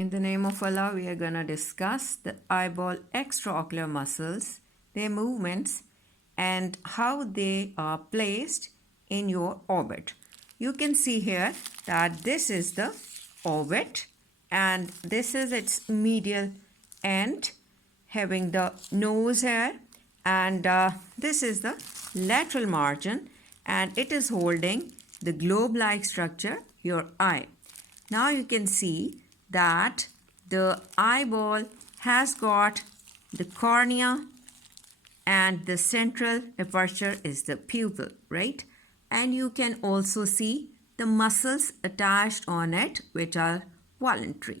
In the name of Allah, we are going to discuss the eyeball extraocular muscles, their movements, and how they are placed in your orbit. You can see here that this is the orbit and this is its medial end having the nose here, and this is the lateral margin and it is holding the globe-like structure, your eye. Now you can see that the eyeball has got the cornea and the central aperture is the pupil, right? And you can also see the muscles attached on it, which are voluntary.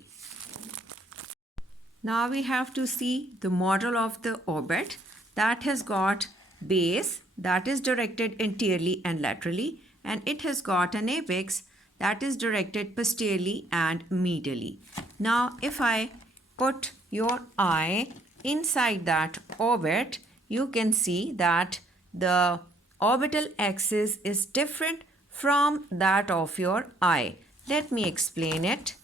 Now we have to see the model of the orbit that has got base that is directed anteriorly and laterally, and it has got an apex that is directed posteriorly and medially. Now if I put your eye inside that orbit, you can see that the orbital axis is different from that of your eye. Let me explain it.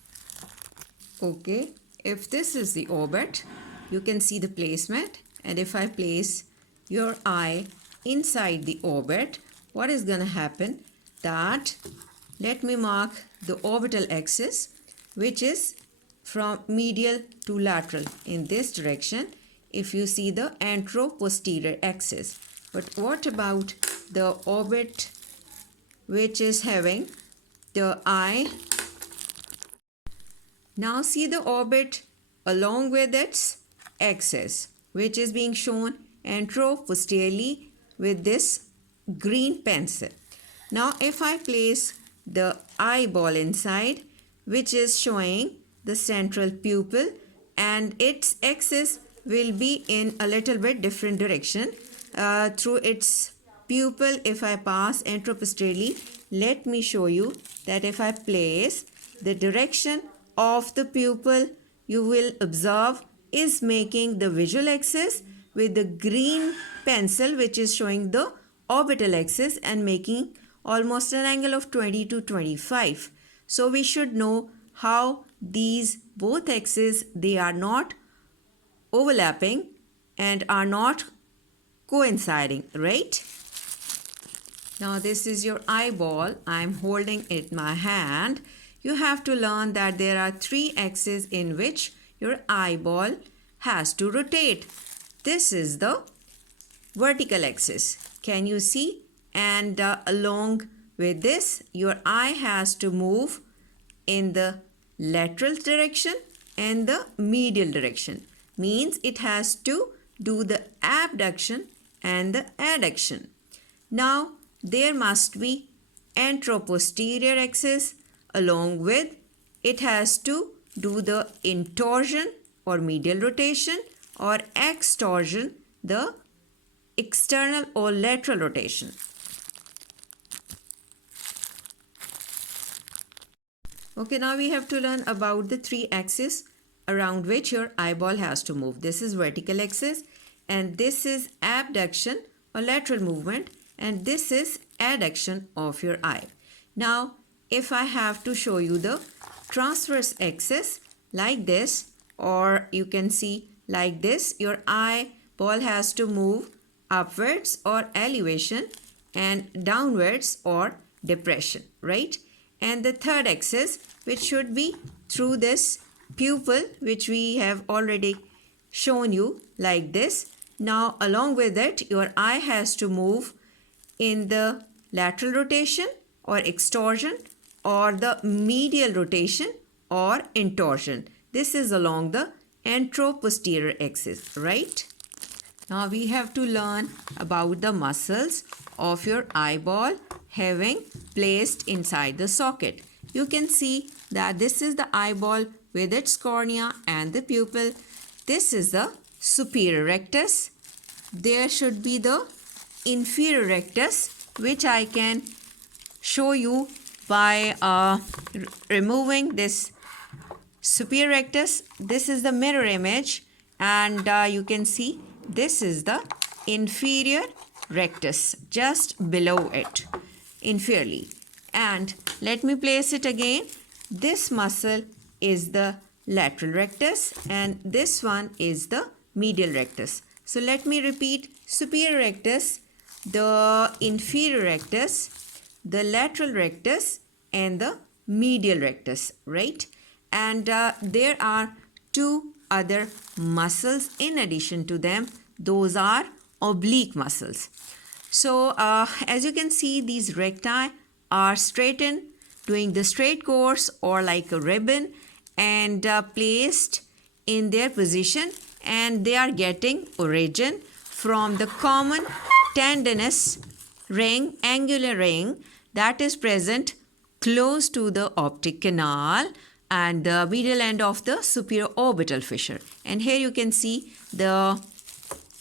Okay, if this is the orbit, you can see the placement, and if I place your eye inside the orbit, what is going to happen? That let me mark the orbital axis, which is from medial to lateral in this direction if you see the anteroposterior axis. But what about the orbit which is having the eye? Now see the orbit along with its axis, which is being shown anteroposteriorly with this green pencil. Now if I place the eyeball inside, which is showing the central pupil, and its axis will be in a little bit different direction through its pupil. If I pass anteroposteriorly, let me show you that if I place the direction of the pupil, you will observe is making the visual axis with the green pencil, which is showing the orbital axis and making almost an angle of 20 to 25. So we should know how these both axes, they are not overlapping and are not coinciding, right? Now this is your eyeball. I'm holding it in my hand. You have to learn that there are three axes in which your eyeball has to rotate. This is the vertical axis. Can you see? And along with this, your eye has to move in the lateral direction and the medial direction. Means it has to do the abduction and the adduction. Now there must be anteroposterior axis. Along with it has to do the intorsion or medial rotation, or extorsion, the external or lateral rotation. Okay, now we have to learn about the three axes around which your eyeball has to move. This is vertical axis, and this is abduction or lateral movement, and this is adduction of your eye. Now if I have to show you the transverse axis like this, or you can see like this, your eyeball has to move upwards or elevation and downwards or depression, right? And the third axis, which should be through this pupil, which we have already shown you like this. Now along with it, your eye has to move in the lateral rotation or extorsion, or the medial rotation or intorsion. This is along the anteroposterior axis, right? Now we have to learn about the muscles of your eyeball having placed inside the socket. You can see that this is the eyeball with its cornea and the pupil. This is the superior rectus. There should be the inferior rectus, which I can show you by removing this superior rectus. This is the mirror image, and you can see this is the inferior rectus just below it, inferiorly. And let me place it again. This muscle is the lateral rectus and this one is the medial rectus. So let me repeat: superior rectus, the inferior rectus, the lateral rectus and the medial rectus, right? And there are two other muscles in addition to them. Those are oblique muscles. So as you can see, these recti are straightened, doing the straight course or like a ribbon, and placed in their position, and they are getting origin from the common tendinous ring, angular ring, that is present close to the optic canal and the medial end of the superior orbital fissure. And here you can see the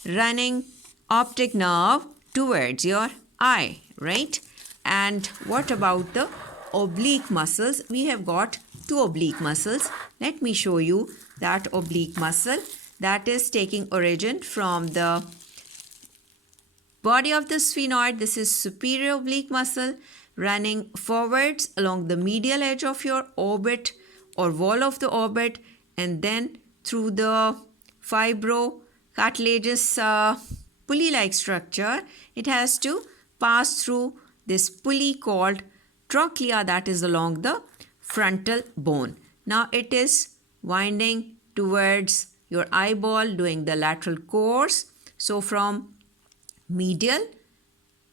running optic nerve towards your eye, right? And what about the oblique muscles? We have got two oblique muscles. Let me show you that oblique muscle that is taking origin from the body of the sphenoid. This is superior oblique muscle running forwards along the medial edge of your orbit or wall of the orbit, and then through the fibrocartilaginous pulley-like structure, it has to pass through this pulley called trochlea that is along the frontal bone. Now it is winding towards your eyeball, doing the lateral course. So from medial,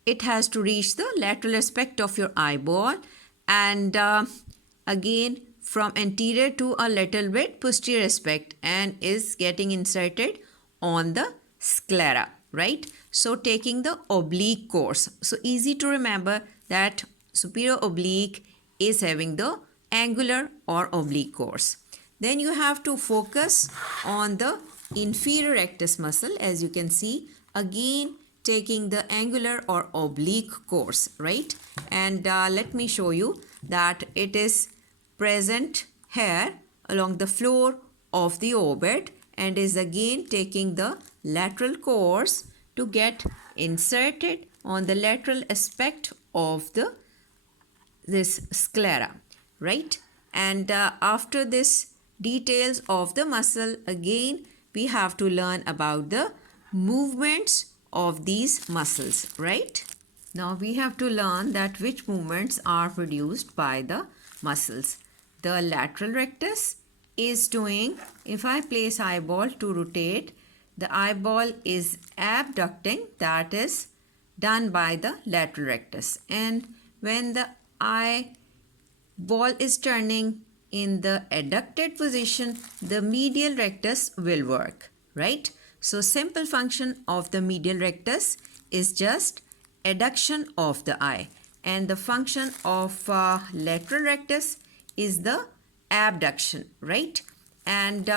it has to reach the lateral aspect of your eyeball, and again from anterior to a little bit posterior aspect, and is getting inserted on the sclera, right? So taking the oblique course. So easy to remember that superior oblique is having the angular or oblique course. Then you have to focus on the inferior rectus muscle, as you can see, again taking the angular or oblique course, right? And let me show you that it is present here along the floor of the orbit and is again taking the lateral course to get inserted on the lateral aspect of this sclera, right? And after this details of the muscle, again we have to learn about the movements of these muscles, right? Now we have to learn that which movements are produced by the muscles. The lateral rectus is doing, if I place eyeball to rotate, the eyeball is abducting, that is done by the lateral rectus. And when the eyeball is turning in the adducted position, the medial rectus will work, right? So simple function of the medial rectus is just adduction of the eye, and the function of lateral rectus is the abduction, right? And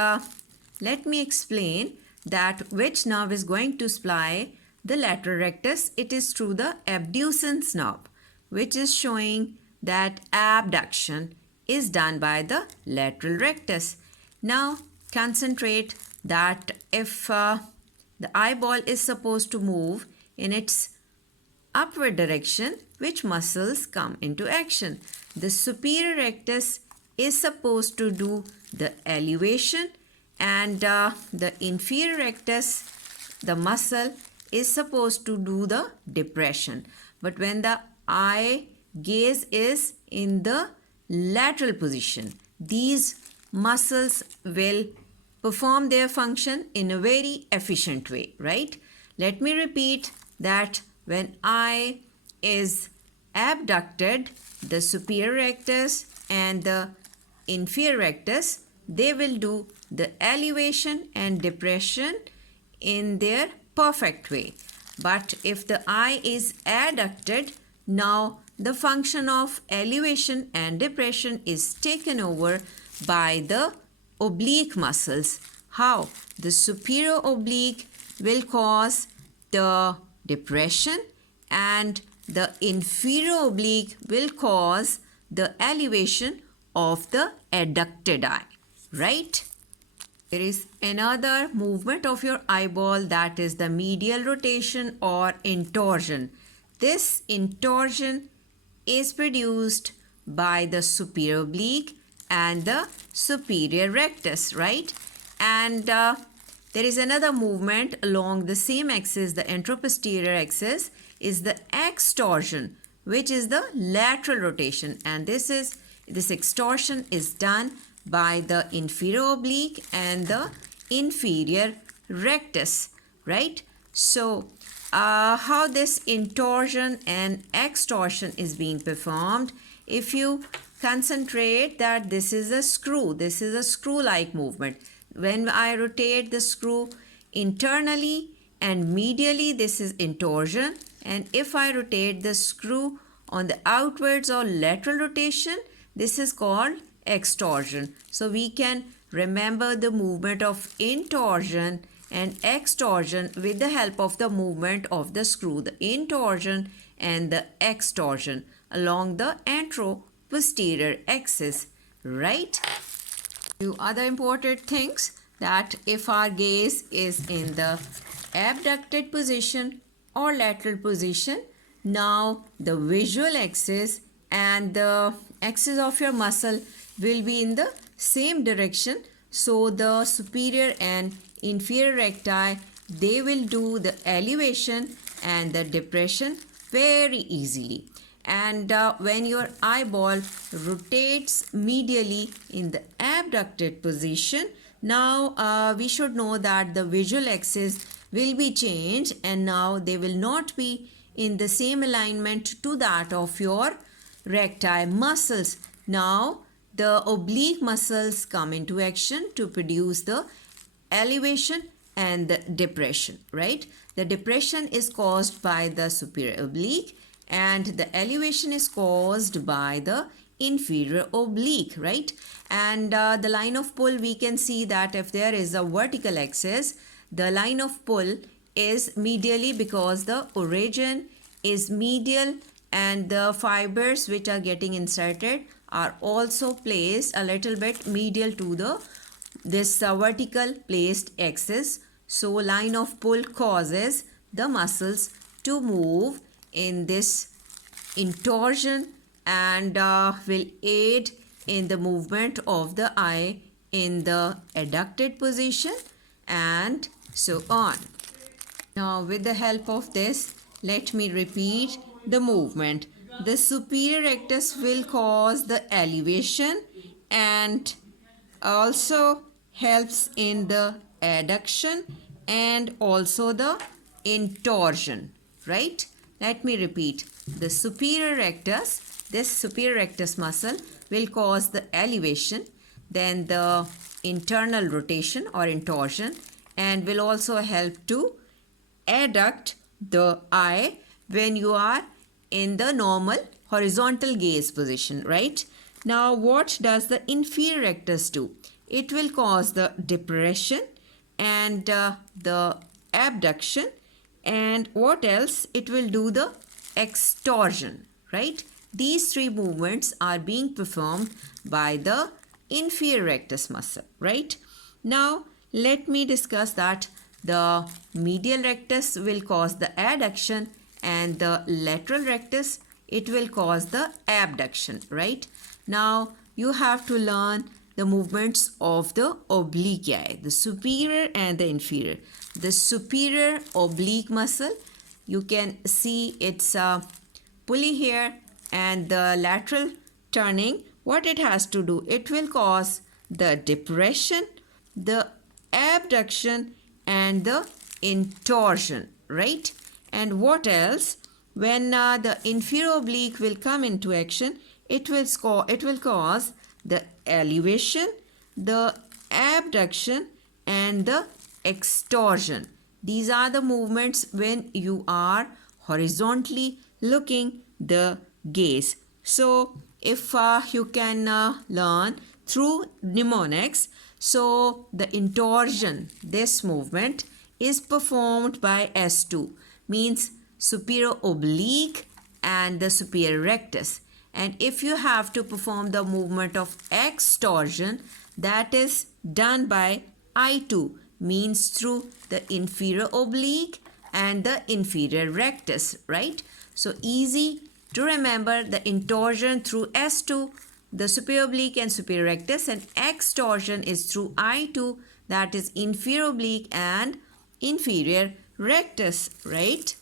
let me explain that which nerve is going to supply the lateral rectus. It is through the abducens nerve, which is showing that abduction is done by the lateral rectus. Now concentrate that if the eyeball is supposed to move in its upward direction, which muscles come into action? The superior rectus is supposed to do the elevation, and the inferior rectus, the muscle, is supposed to do the depression. But when the eye gaze is in the lateral position, these muscles will perform their function in a very efficient way, right? Let me repeat that when eye is abducted, the superior rectus and the inferior rectus, they will do the elevation and depression in their perfect way. But if the eye is adducted, now the function of elevation and depression is taken over by the oblique muscles. How? The superior oblique will cause the depression and the inferior oblique will cause the elevation of the adducted eye, right? There is another movement of your eyeball, that is the medial rotation or intorsion. This intorsion is produced by the superior oblique and the superior rectus, right? And there is another movement along the same axis, the anteroposterior axis, is the extorsion, which is the lateral rotation. And this extorsion is done by the inferior oblique and the inferior rectus, right? So how this intorsion and extorsion is being performed, if you concentrate that this is a screw-like movement. When I rotate the screw internally and medially, this is intorsion. And if I rotate the screw on the outwards or lateral rotation, this is called extorsion. So we can remember the movement of intorsion and extorsion with the help of the movement of the screw, the intorsion and the extorsion along the anteroposterior axis, right? Two other important things, that if our gaze is in the abducted position or lateral position, now the visual axis and the axis of your muscle will be in the same direction. So the superior and inferior recti, they will do the elevation and the depression very easily. And when your eyeball rotates medially in the abducted position, now we should know that the visual axis will be changed, and now they will not be in the same alignment to that of your recti muscles. Now the oblique muscles come into action to produce the elevation and the depression, right? The depression is caused by the superior oblique and the elevation is caused by the inferior oblique, right? And the line of pull, we can see that if there is a vertical axis, the line of pull is medially because the origin is medial and the fibers which are getting inserted are also placed a little bit medial to this vertical placed axis. So line of pull causes the muscles to move in this intorsion and will aid in the movement of the eye in the adducted position and so on. Now with the help of this, let me repeat the movement. The superior rectus will cause the elevation and also helps in the adduction and also the intorsion, right? Let me repeat. The superior rectus, this superior rectus muscle will cause the elevation, then the internal rotation or intorsion, and will also help to adduct the eye when you are in the normal horizontal gaze position, right? Now what does the inferior rectus do? It will cause the depression and the abduction, and what else? It will do the extorsion, right? These three movements are being performed by the inferior rectus muscle, right? Now let me discuss that the medial rectus will cause the adduction and the lateral rectus, it will cause the abduction, right? Now you have to learn the movements of the oblique eye, the superior and the inferior. The superior oblique muscle, you can see it's a pulley here, and the lateral turning, what it has to do, it will cause the depression, the abduction and the intorsion, right? And what else? When the inferior oblique will come into action, it will cause the elevation, the abduction and the extorsion. These are the movements when you are horizontally looking the gaze. So if you can learn through mnemonics, so the intorsion, this movement is performed by S2, means superior oblique and the superior rectus. And if you have to perform the movement of extorsion, that is done by I2, means through the inferior oblique and the inferior rectus, right? So easy to remember the intorsion through S2 the superior oblique and superior rectus, and extorsion is through I2, that is inferior oblique and inferior rectus, right?